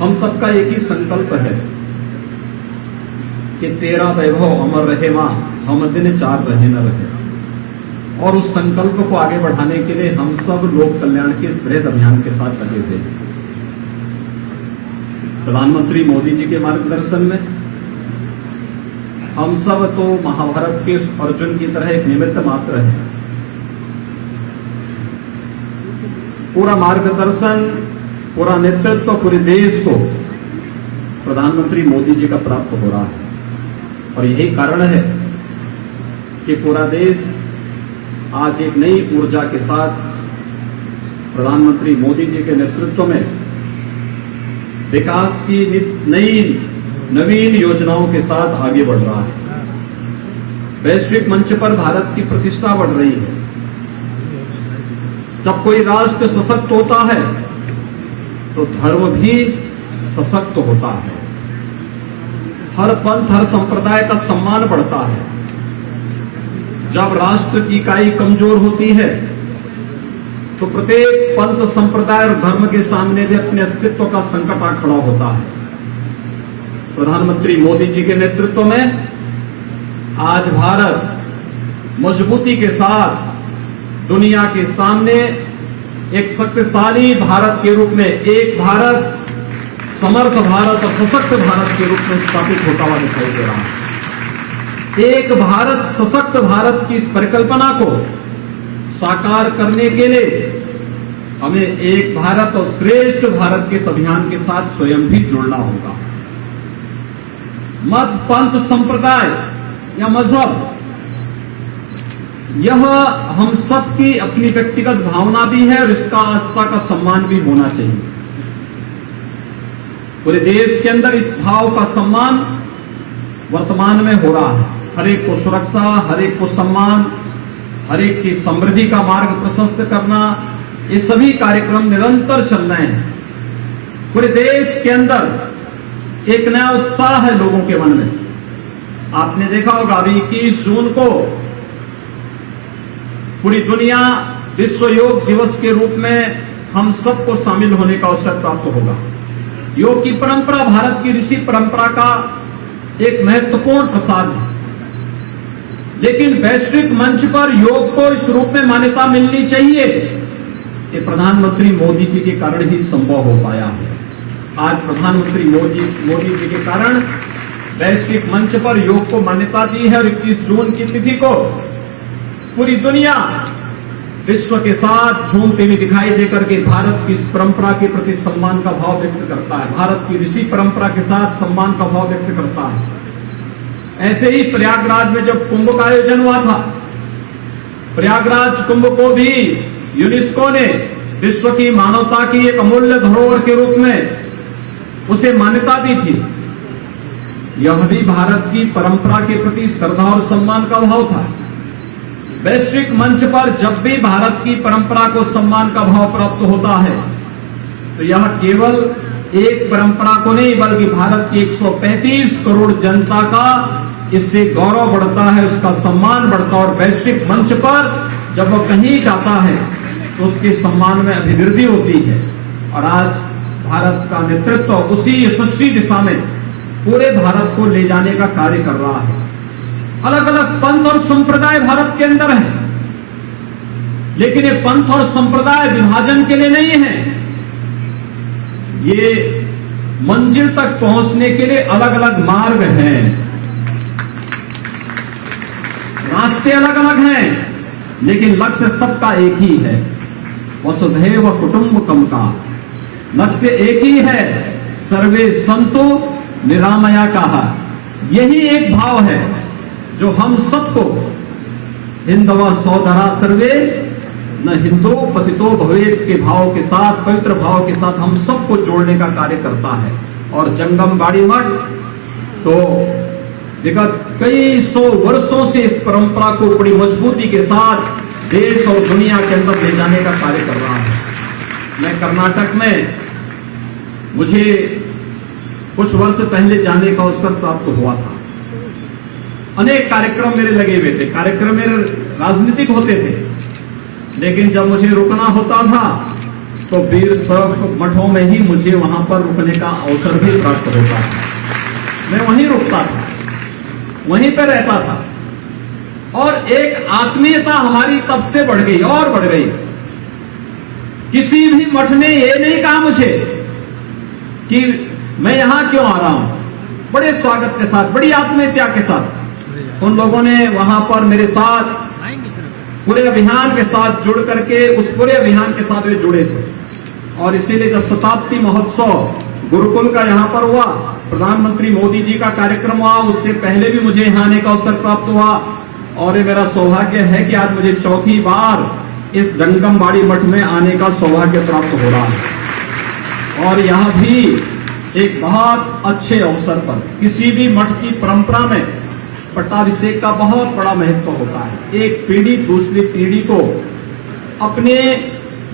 हम सबका एक ही संकल्प है कि तेरा वैभव अमर रहे मां, हम दिन चार रहे न रहे। और उस संकल्प को आगे बढ़ाने के लिए हम सब लोक कल्याण के इस बृहद अभियान के साथ लगे हुए हैं। प्रधानमंत्री मोदी जी के मार्गदर्शन में हम सब तो महाभारत के उस अर्जुन की तरह एक निमित्त मात्र है। पूरा मार्गदर्शन, पूरा नेतृत्व पूरे देश को प्रधानमंत्री मोदी जी का प्राप्त हो रहा है। और यही कारण है कि पूरा देश आज एक नई ऊर्जा के साथ प्रधानमंत्री मोदी जी के नेतृत्व में विकास की नई नवीन योजनाओं के साथ आगे बढ़ रहा है। वैश्विक मंच पर भारत की प्रतिष्ठा बढ़ रही है। जब कोई राष्ट्र सशक्त होता है तो धर्म भी सशक्त होता है। हर पंथ, हर संप्रदाय का सम्मान बढ़ता है। जब राष्ट्र की इकाई कमजोर होती है तो प्रत्येक पंथ, संप्रदाय और धर्म के सामने भी अपने अस्तित्व का संकट आ खड़ा होता है। प्रधानमंत्री मोदी जी के नेतृत्व में आज भारत मजबूती के साथ दुनिया के सामने एक शक्तिशाली भारत के रूप में, एक भारत, समर्थ भारत और सशक्त भारत के रूप में स्थापित होता हुआ दिखाई दे रहा है। एक भारत, सशक्त भारत की इस परिकल्पना को साकार करने के लिए हमें एक भारत और श्रेष्ठ भारत के इस अभियान के साथ स्वयं भी जुड़ना होगा। मत, पंथ, संप्रदाय या मजहब, यह हम सबकी अपनी व्यक्तिगत भावना भी है और इसका आस्था का सम्मान भी होना चाहिए। पूरे देश के अंदर इस भाव का सम्मान वर्तमान में हो रहा है। हर एक को सुरक्षा, हर एक को सम्मान, हर एक की समृद्धि का मार्ग प्रशस्त करना, ये सभी कार्यक्रम निरंतर चल रहे हैं। पूरे देश के अंदर एक नया उत्साह है लोगों के मन में। आपने देखा होगा अभी 21 जून को पूरी दुनिया विश्व योग दिवस के रूप में हम सबको शामिल होने का अवसर प्राप्त होगा। योग की परंपरा भारत की ऋषि परंपरा का एक महत्वपूर्ण प्रसाद है, लेकिन वैश्विक मंच पर योग को इस रूप में मान्यता मिलनी चाहिए, ये प्रधानमंत्री मोदी जी के कारण ही संभव हो पाया है। आज प्रधानमंत्री मोदी जी के कारण वैश्विक मंच पर योग को मान्यता दी है और 21 जून की तिथि को पूरी दुनिया विश्व के साथ झूमती हुई दिखाई देकर के भारत की इस परंपरा के प्रति सम्मान का भाव व्यक्त करता है, भारत की ऋषि परंपरा के साथ सम्मान का भाव व्यक्त करता है। ऐसे ही प्रयागराज में जब कुंभ का आयोजन हुआ था, प्रयागराज कुंभ को भी यूनेस्को ने विश्व की मानवता की एक अमूल्य धरोहर के रूप में उसे मान्यता दी थी। यह भी भारत की परंपरा के प्रति श्रद्धा और सम्मान का भाव था। वैश्विक मंच पर जब भी भारत की परंपरा को सम्मान का भाव प्राप्त होता है तो यह केवल एक परंपरा को नहीं बल्कि भारत की 135 करोड़ जनता का इससे गौरव बढ़ता है, उसका सम्मान बढ़ता है। और वैश्विक मंच पर जब वह कहीं जाता है तो उसके सम्मान में अभिवृद्धि होती है। और आज भारत का नेतृत्व उसी यशस्वी दिशा में पूरे भारत को ले जाने का कार्य कर रहा है। अलग अलग पंथ और संप्रदाय भारत के अंदर है, लेकिन ये पंथ और संप्रदाय विभाजन के लिए नहीं है। ये मंजिल तक पहुंचने के लिए अलग अलग मार्ग हैं, रास्ते अलग अलग हैं, लेकिन लक्ष्य सबका एक ही है, वसुधैव कुटुंबकम का लक्ष्य एक ही है, सर्वे संतो निरामया कहा। यही एक भाव है जो हम सबको हिंदवा सौदरा सर्वे न हिंदो पतितो भवेत के भाव के साथ, पवित्र भाव के साथ हम सबको जोड़ने का कार्य करता है। और जंगम बाड़ी मठ तो विगत कई सौ वर्षों से इस परंपरा को बड़ी मजबूती के साथ देश और दुनिया के अंदर ले जाने का कार्य कर रहा है। मैं कर्नाटक में, मुझे कुछ वर्ष पहले जाने का अवसर प्राप्त हुआ था। अनेक कार्यक्रम मेरे लगे हुए थे, कार्यक्रम मेरे राजनीतिक होते थे, लेकिन जब मुझे रुकना होता था तो वीर शैव मठों में ही मुझे वहां पर रुकने का अवसर भी प्राप्त होता था। मैं वहीं रुकता था, वहीं पर रहता था, और एक आत्मीयता हमारी तब से बढ़ गई और बढ़ गई। किसी भी मठ ने ये नहीं कहा मुझे कि मैं यहां क्यों आ रहा हूं, बड़े स्वागत के साथ, बड़ी आत्मीयता के साथ उन लोगों ने वहां पर मेरे साथ पूरे अभियान के साथ जुड़ करके, उस पूरे अभियान के साथ वे जुड़े थे। और इसीलिए जब शताब्दी महोत्सव गुरुकुल का यहां पर हुआ, प्रधानमंत्री मोदी जी का कार्यक्रम हुआ, उससे पहले भी मुझे यहां आने का अवसर प्राप्त हुआ। और ये मेरा सौभाग्य है कि आज मुझे चौथी बार इस जंगमबाड़ी मठ में आने का सौभाग्य प्राप्त हो रहा है। और यह भी एक बहुत अच्छे अवसर पर, किसी भी मठ की परंपरा में पट्टाभिषेक का बहुत बड़ा महत्व होता है। एक पीढ़ी दूसरी पीढ़ी को अपने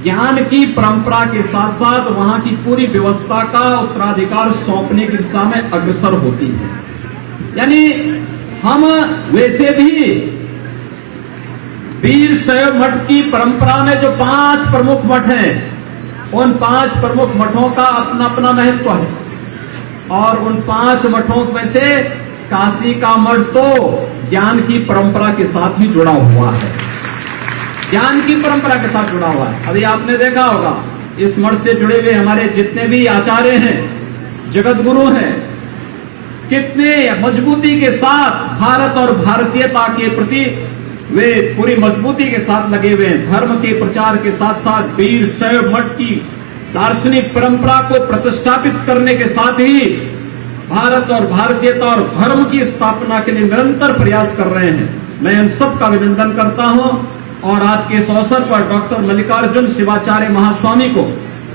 ज्ञान की परंपरा के साथ साथ वहां की पूरी व्यवस्था का उत्तराधिकार सौंपने की दिशा में अग्रसर होती है। यानी हम वैसे भी वीर शैव मठ की परंपरा में जो 5 प्रमुख मठ हैं, उन 5 प्रमुख मठों का अपना अपना महत्व है। और उन 5 मठों में से काशी का मठ तो ज्ञान की परंपरा के साथ ही जुड़ा हुआ है, ज्ञान की परंपरा के साथ जुड़ा हुआ है। अभी आपने देखा होगा इस मठ से जुड़े हुए हमारे जितने भी आचार्य हैं, जगत गुरु हैं, कितने मजबूती के साथ भारत और भारतीयता के प्रति वे पूरी मजबूती के साथ लगे हुए हैं। धर्म के प्रचार के साथ साथ वीर शैव मठ की दार्शनिक परंपरा को प्रतिष्ठापित करने के साथ ही भारत और भारतीयता और धर्म की स्थापना के लिए निरंतर प्रयास कर रहे हैं। मैं इन सबका अभिनंदन करता हूं। और आज के इस अवसर पर डॉक्टर मल्लिकार्जुन शिवाचार्य महास्वामी को,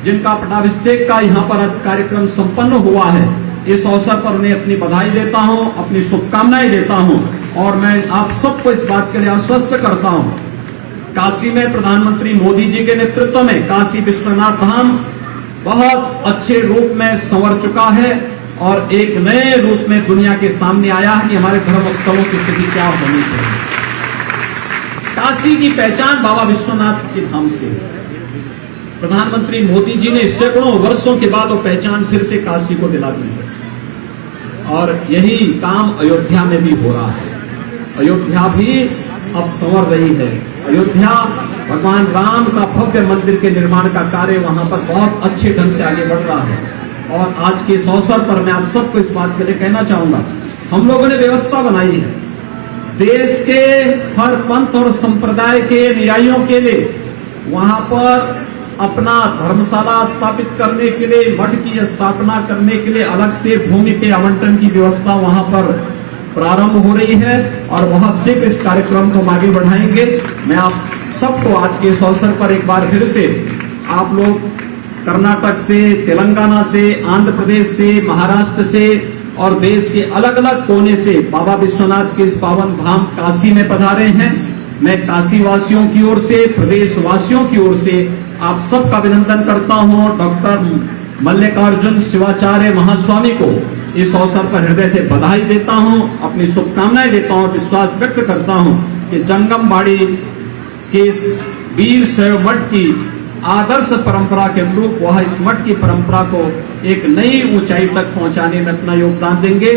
जिनका पट्टाभिषेक का यहाँ पर कार्यक्रम संपन्न हुआ है, इस अवसर पर उन्हें अपनी बधाई देता हूं, अपनी शुभकामनाएं देता हूं। और मैं आप सबको इस बात के लिए आश्वस्त करता हूं, काशी में प्रधानमंत्री मोदी जी के नेतृत्व में काशी विश्वनाथ धाम बहुत अच्छे रूप में संवर चुका है और एक नए रूप में दुनिया के सामने आया है कि हमारे धर्म स्थलों की स्थिति क्या होनी चाहिए। काशी की पहचान बाबा विश्वनाथ के धाम से है। प्रधानमंत्री मोदी जी ने सैकड़ों वर्षों के बाद वो पहचान फिर से काशी को दिला दी है। और यही काम अयोध्या में भी हो रहा है। अयोध्या भी अब संवर रही है। अयोध्या भगवान राम का भव्य मंदिर के निर्माण का कार्य वहां पर बहुत अच्छे ढंग से आगे बढ़ रहा है। और आज के इस अवसर पर मैं आप सबको इस बात के लिए कहना चाहूंगा, हम लोगों ने व्यवस्था बनाई है देश के हर पंथ और संप्रदाय के अनुयायियों के लिए वहां पर अपना धर्मशाला स्थापित करने के लिए, मठ की स्थापना करने के लिए अलग से भूमि के आवंटन की व्यवस्था वहां पर प्रारंभ हो रही है। और बहुत शीघ्र इस कार्यक्रम को आगे बढ़ाएंगे। मैं आप सबको आज के इस अवसर पर एक बार फिर से, आप लोग कर्नाटक से, तेलंगाना से, आंध्र प्रदेश से, महाराष्ट्र से और देश के अलग अलग कोने से बाबा विश्वनाथ के इस पावन धाम काशी में पधारे हैं। मैं काशी वासियों की ओर से, प्रदेश वासियों की ओर से आप सबका अभिनंदन करता हूं। डॉक्टर मल्लिकार्जुन शिवाचार्य महास्वामी को इस अवसर पर हृदय से बधाई देता हूं, अपनी शुभकामनाएं देता हूं, विश्वास व्यक्त करता हूं कि जंगमबाड़ी के इस वीर शैव मठ की आदर्श परंपरा के अनुरूप वह इस मठ की परंपरा को एक नई ऊंचाई तक पहुंचाने में अपना योगदान देंगे।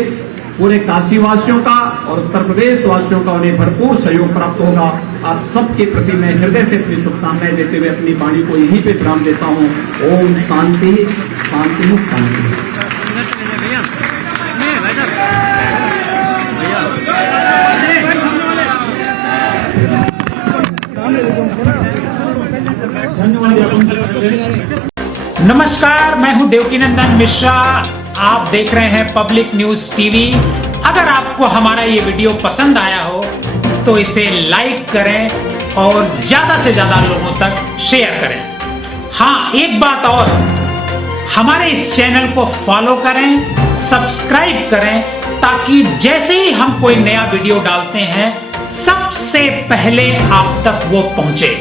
पूरे काशी वासियों का और उत्तर प्रदेश वासियों का उन्हें भरपूर सहयोग प्राप्त होगा। आप सबके प्रति मैं हृदय से अपनी शुभकामनाएं देते हुए अपनी वाणी को यहीं पे विराम देता हूं। ओम शांति शांति शांति। नमस्कार, मैं हूं देवकीनंदन मिश्रा। आप देख रहे हैं पब्लिक न्यूज टीवी। अगर आपको हमारा ये वीडियो पसंद आया हो तो इसे लाइक करें और ज्यादा से ज्यादा लोगों तक शेयर करें। हाँ, एक बात और, हमारे इस चैनल को फॉलो करें, सब्सक्राइब करें, ताकि जैसे ही हम कोई नया वीडियो डालते हैं सबसे पहले आप तक वो पहुंचे।